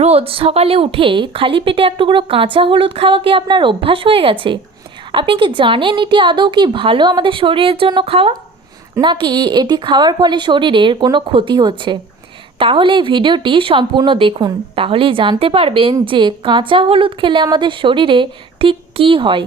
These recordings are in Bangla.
রোজ সকালে উঠে খালি পেটে এক টুকরো কাঁচা হলুদ খাওয়া কি আপনার অভ্যাস হয়ে গেছে? আপনি কি জানেন এটি আদৌ কি ভালো আমাদের শরীরের জন্য খাওয়া? নাকি এটি খাওয়ার ফলে শরীরের কোনো ক্ষতি হচ্ছে? তাহলে এই ভিডিওটি সম্পূর্ণ দেখুন, তাহলেই জানতে পারবেন যে কাঁচা হলুদ খেলে আমাদের শরীরে ঠিক কী হয়।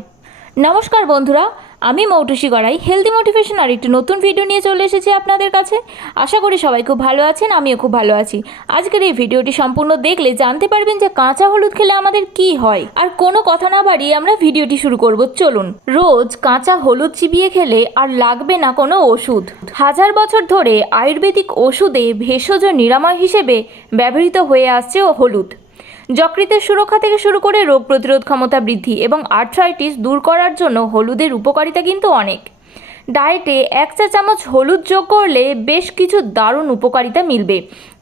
নমস্কার বন্ধুরা আমি মৌটুসি গড়াই হেলদি মোটিভেশন আর একটি নতুন ভিডিও নিয়ে চলে এসেছি আপনাদের কাছে। আশা করি সবাই খুব ভালো আছেন, আমিও খুব ভালো আছি। আজকের এই ভিডিওটি সম্পূর্ণ দেখলে জানতে পারবেন যে কাঁচা হলুদ খেলে আমাদের কি হয়। আর কোনো কথা না বাড়িয়ে আমরা ভিডিওটি শুরু করব, চলুন। রোজ কাঁচা হলুদ চিবিয়ে খেলে আর লাগবে না কোনো ওষুধ। হাজার বছর ধরে আয়ুর্বেদিক ওষুধে ভেষজ নিরাময় হিসেবে ব্যবহৃত হয়ে আসছে ও হলুদ। যকৃতের সুরক্ষা থেকে শুরু করে রোগ প্রতিরোধ ক্ষমতা বৃদ্ধি এবং আর্থ্রাইটিস দূর করার জন্য হলুদের উপকারিতা কিন্তু অনেক। ডায়েটে এক চা চামচ হলুদ যোগ করলে বেশ কিছু দারুণ উপকারিতা মিলবে।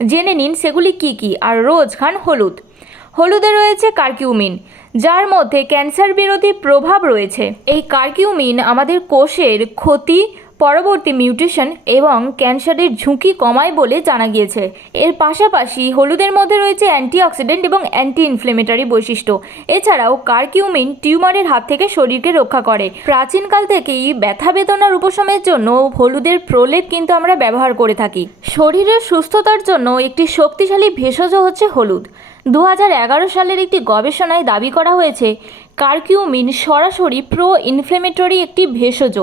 জেনে নিন সেগুলি কি কি আর রোজ খান হলুদ। হলুদে রয়েছে কার্কিউমিন, যার মধ্যে ক্যান্সার বিরোধী প্রভাব রয়েছে। এই কার্কিউমিন আমাদের কোষের ক্ষতি পরবর্তী মিউটেশন এবং ক্যান্সারের ঝুঁকি কমায় বলে জানা গিয়েছে। এর পাশাপাশি হলুদের মধ্যে রয়েছে অ্যান্টিঅক্সিডেন্ট এবং অ্যান্টি ইনফ্লেমেটরি বৈশিষ্ট্য। এছাড়াও কার্কিউমিন টিউমারের হাত থেকে শরীরকে রক্ষা করে। প্রাচীনকাল থেকেই ব্যথা বেদনার উপশমের জন্য হলুদের প্রলেপ কিন্তু আমরা ব্যবহার করে থাকি। শরীরের সুস্থতার জন্য একটি শক্তিশালী ভেষজ হচ্ছে হলুদ। দু হাজার এগারো সালের একটি গবেষণায় দাবি করা হয়েছে, কার্কিউমিন সরাসরি প্রো ইনফ্লেমেটরি একটি ভেষজ,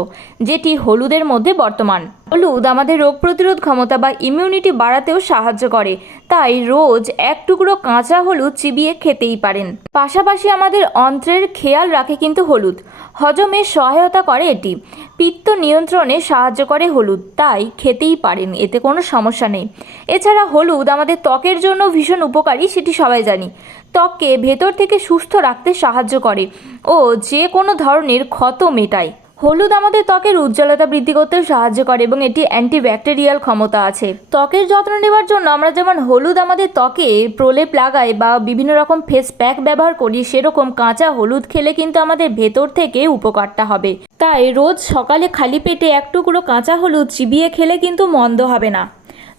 যেটি হলুদের মধ্যে বর্তমান। হলুদ আমাদের রোগ প্রতিরোধ ক্ষমতা বা ইমিউনিটি বাড়াতেও সাহায্য করে, তাই রোজ এক টুকরো কাঁচা হলুদ চিবিয়ে খেতেই পারেন। পাশাপাশি আমাদের অন্ত্রের খেয়াল রাখে কিন্তু হলুদ, হজমে সহায়তা করে এটি। পিত্ত নিয়ন্ত্রণে সাহায্য করে হলুদ, তাই খেতেই পারেন, এতে কোনো সমস্যা নেই। এছাড়া হলুদ আমাদের ত্বকের জন্য ভীষণ উপকারী, সেটি সবাই জানি। ত্বককে ভেতর থেকে সুস্থ রাখতে সাহায্য করে ও যে কোনো ধরনের ক্ষত মেটায়। হলুদ আমাদের ত্বকের উজ্জ্বলতা বৃদ্ধি করতে সাহায্য করে এবং এটি অ্যান্টিব্যাকটেরিয়াল ক্ষমতা আছে। ত্বকের যত্ন নেওয়ার জন্য আমরা যেমন হলুদ আমাদের ত্বকে প্রলেপ লাগাই বা বিভিন্ন রকম ফেস প্যাক ব্যবহার করি, সেরকম কাঁচা হলুদ খেলে কিন্তু আমাদের ভেতর থেকে উপকারটা হবে। তাই রোজ সকালে খালি পেটে এক টুকরো কাঁচা হলুদ চিবিয়ে খেলে কিন্তু মন্দ হবে না।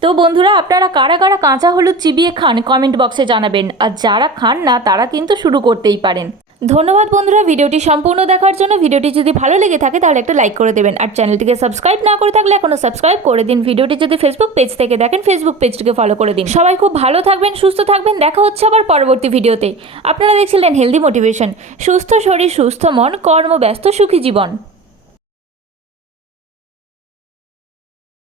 তো বন্ধুরা, আপনারা কারা কারা কাঁচা হলুদ চিবিয়ে খান কমেন্ট বক্সে জানাবেন। আর যারা খান না, তারা কিন্তু শুরু করতেই পারেন। ধন্যবাদ বন্ধুরা, ভিডিওটি সম্পূর্ণ দেখার জন্য। ভিডিওটি যদি ভালো লেগে থাকে, তাহলে একটা লাইক করে দেবেন। আর চ্যানেলটিকে সাবস্ক্রাইব না করে থাকলে এখনও সাবস্ক্রাইব করে দিন। ভিডিওটি যদি ফেসবুক পেজ থেকে দেখেন ফেসবুক পেজটিকে ফলো করে দিন। সবাই খুব ভালো থাকবেন, সুস্থ থাকবেন। দেখা হচ্ছে আবার পরবর্তী ভিডিওতে। আপনারা দেখছিলেন হেলদি মোটিভেশন সুস্থ শরীর, সুস্থ মন কর্মব্যস্ত সুখী জীবন।